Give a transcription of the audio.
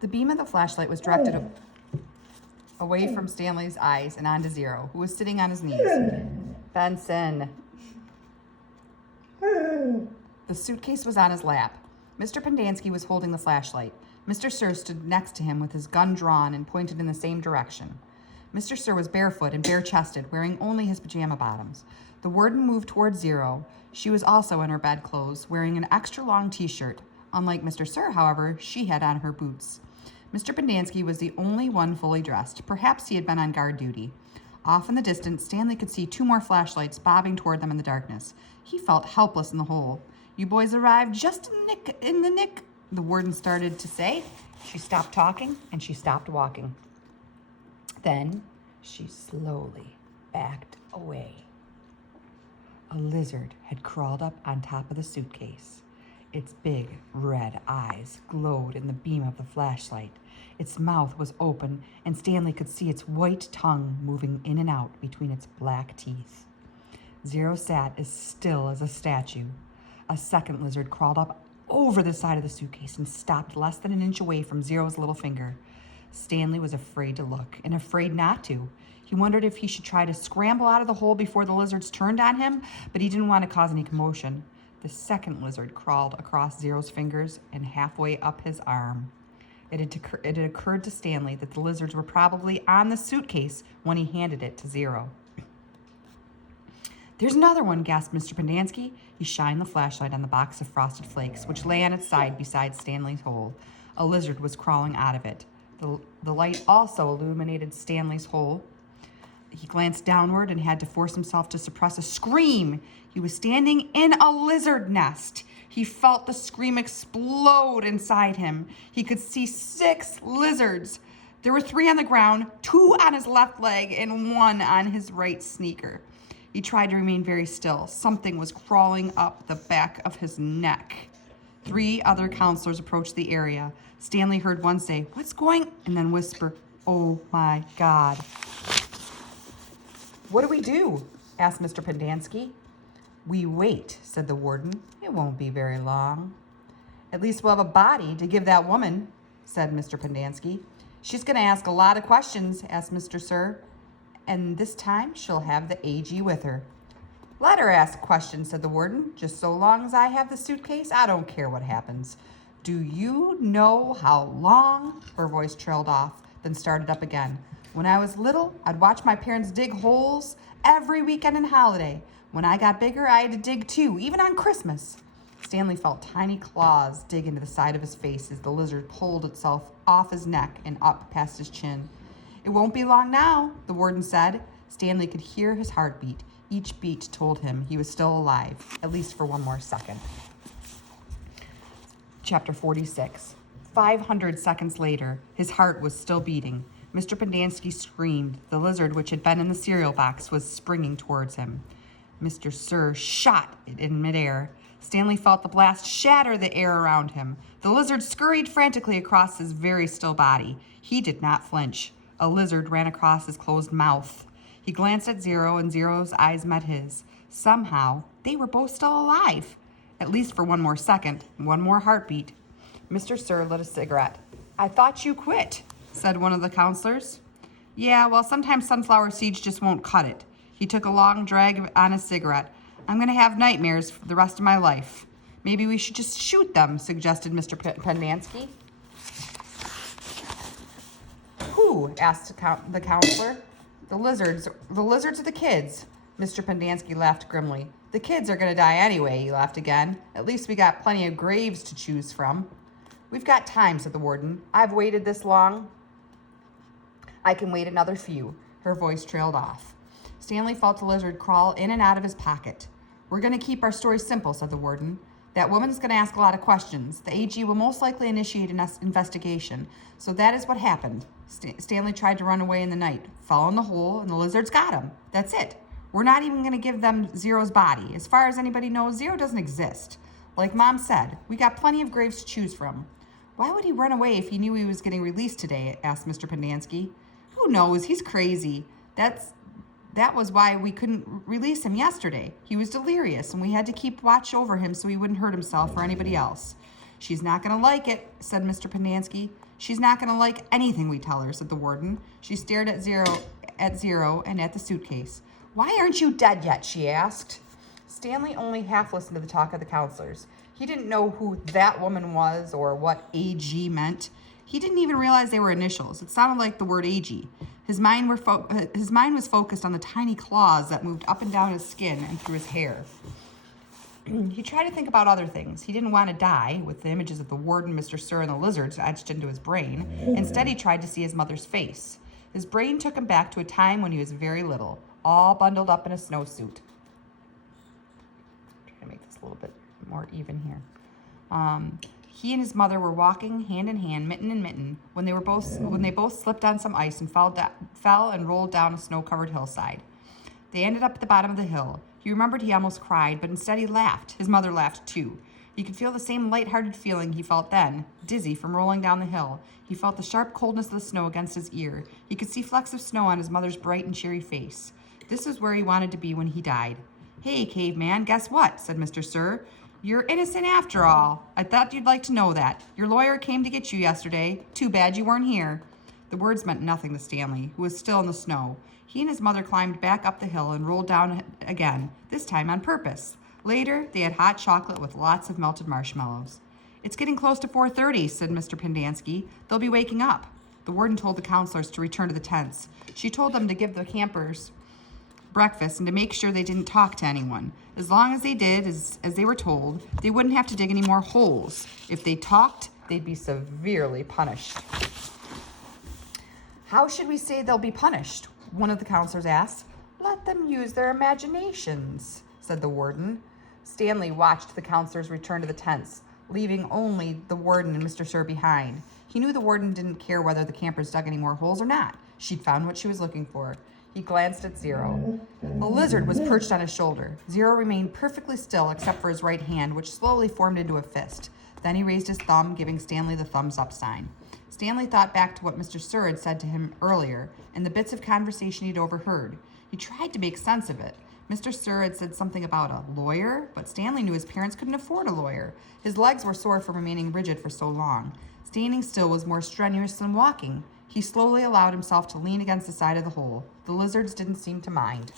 The beam of the flashlight was directed away from Stanley's eyes and onto Zero, who was sitting on his knees. Benson. The suitcase was on his lap. Mr. Pendanski was holding the flashlight. Mr. Sir stood next to him with his gun drawn and pointed in the same direction. Mr. Sir was barefoot and bare-chested, wearing only his pajama bottoms. The warden moved toward Zero. She was also in her bedclothes, wearing an extra-long t-shirt. Unlike Mr. Sir, however, she had on her boots. Mr. Pendanski was the only one fully dressed. Perhaps he had been on guard duty. Off in the distance, Stanley could see two more flashlights bobbing toward them in the darkness. He felt helpless in the hole. "You boys arrived just in the nick," the warden started to say. She stopped talking and she stopped walking. Then she slowly backed away. A lizard had crawled up on top of the suitcase. Its big red eyes glowed in the beam of the flashlight. Its mouth was open, and Stanley could see its white tongue moving in and out between its black teeth. Zero sat as still as a statue. A second lizard crawled up over the side of the suitcase and stopped less than an inch away from Zero's little finger. Stanley was afraid to look and afraid not to. He wondered if he should try to scramble out of the hole before the lizards turned on him, but he didn't want to cause any commotion. The second lizard crawled across Zero's fingers and halfway up his arm. It had occurred to Stanley that the lizards were probably on the suitcase when he handed it to Zero. "There's another one," gasped Mr. Pendanski. He shined the flashlight on the box of Frosted Flakes, which lay on its side beside Stanley's hole. A lizard was crawling out of it. The light also illuminated Stanley's hole. He glanced downward and had to force himself to suppress a scream. He was standing in a lizard nest. He felt the scream explode inside him. He could see 6 lizards. There were 3 on the ground, 2 on his left leg, and 1 on his right sneaker. He tried to remain very still. Something was crawling up the back of his neck. 3 other counselors approached the area. Stanley heard one say, "What's going?" and then whisper, "Oh my God." "What do we do?" asked Mr. Pendanski. "We wait," said the warden. "It won't be very long." "At least we'll have a body to give that woman," said Mr. Pendanski. "She's going to ask a lot of questions," asked Mr. Sir, "and this time she'll have the AG with her." "Let her ask questions," said the warden. "Just so long as I have the suitcase, I don't care what happens." "Do you know how long?" Her voice trailed off, then started up again. "When I was little, I'd watch my parents dig holes every weekend and holiday. When I got bigger, I had to dig too, even on Christmas." Stanley felt tiny claws dig into the side of his face as the lizard pulled itself off his neck and up past his chin. "It won't be long now," the warden said. Stanley could hear his heartbeat. Each beat told him he was still alive, at least for one more second. Chapter 46. 500 seconds later, his heart was still beating. Mr. Pendanski screamed. The lizard, which had been in the cereal box, was springing towards him. Mr. Sir shot it in midair. Stanley felt the blast shatter the air around him. The lizard scurried frantically across his very still body. He did not flinch. A lizard ran across his closed mouth. He glanced at Zero, and Zero's eyes met his. Somehow, they were both still alive. At least for one more second, one more heartbeat. Mr. Sir lit a cigarette. "I thought you quit," said one of the counselors. "Yeah, well, sometimes sunflower seeds just won't cut it." He took a long drag on his cigarette. "I'm going to have nightmares for the rest of my life." "Maybe we should just shoot them," suggested Mr. Pendanski. "Who?" asked the counselor. The lizards or the kids?" Mr. Pendanski laughed grimly. "The kids are going to die anyway," he laughed again. "At least we got plenty of graves to choose from." "We've got time," said the warden. "I've waited this long. I can wait another few." Her voice trailed off. Stanley felt the lizard crawl in and out of his pocket. "We're going to keep our story simple," said the warden. "That woman's going to ask a lot of questions. The AG will most likely initiate an investigation. So that is what happened. Stanley tried to run away in the night, fell in the hole, and the lizards got him. That's it. We're not even going to give them Zero's body. As far as anybody knows, Zero doesn't exist. Like Mom said, we got plenty of graves to choose from." "Why would he run away if he knew he was getting released today?" asked Mr. Pendanski. "Who knows? He's crazy. That was why we couldn't release him yesterday. He was delirious, and we had to keep watch over him so he wouldn't hurt himself or anybody else." "She's not going to like it," said Mr. Pendanski. She's not going to like anything we tell her, said the warden. She stared at Zero and at the suitcase. Why aren't you dead yet, she asked. Stanley only half listened to the talk of the counselors. He didn't know who that woman was or what AG meant. He didn't even realize they were initials. It sounded like the word AG. His mind was focused on the tiny claws that moved up and down his skin and through his hair. He tried to think about other things. He didn't want to die with the images of the warden, Mr. Sir, and the lizards etched into his brain. Instead, he tried to see his mother's face. His brain took him back to a time when he was very little, all bundled up in a snowsuit. Try to make this a little bit more even here. He and his mother were walking hand in hand, mitten in mitten, when they both slipped on some ice and fell and rolled down a snow-covered hillside. They ended up at the bottom of the hill. He remembered he almost cried, but instead he laughed. His mother laughed too. He could feel the same light-hearted feeling he felt then, dizzy from rolling down the hill. He felt the sharp coldness of the snow against his ear. He could see flecks of snow on his mother's bright and cheery face. This was where he wanted to be when he died. Hey, caveman, guess what? Said Mr. Sir. You're innocent after all. I thought you'd like to know that. Your lawyer came to get you yesterday. Too bad you weren't here. The words meant nothing to Stanley, who was still in the snow. He and his mother climbed back up the hill and rolled down again, this time on purpose. Later, they had hot chocolate with lots of melted marshmallows. It's getting close to 4:30, said Mr. Pendanski. They'll be waking up. The warden told the counselors to return to the tents. She told them to give the campers breakfast and to make sure they didn't talk to anyone. As long as they did as they were told, they wouldn't have to dig any more holes. If they talked, they'd be severely punished. How should we say they'll be punished? One of the counselors asked. Let them use their imaginations, said the warden. Stanley watched the counselors return to the tents, leaving only the warden and Mr. Sir behind. He knew the warden didn't care whether the campers dug any more holes or not. She'd found what she was looking for. He glanced at Zero. The lizard was perched on his shoulder. Zero remained perfectly still except for his right hand, which slowly formed into a fist. Then he raised his thumb, giving Stanley the thumbs up sign. Stanley thought back to what Mr. Sir had said to him earlier and the bits of conversation he'd overheard. He tried to make sense of it. Mr. Sir had said something about a lawyer, but Stanley knew his parents couldn't afford a lawyer. His legs were sore from remaining rigid for so long. Standing still was more strenuous than walking. He slowly allowed himself to lean against the side of the hole. The lizards didn't seem to mind.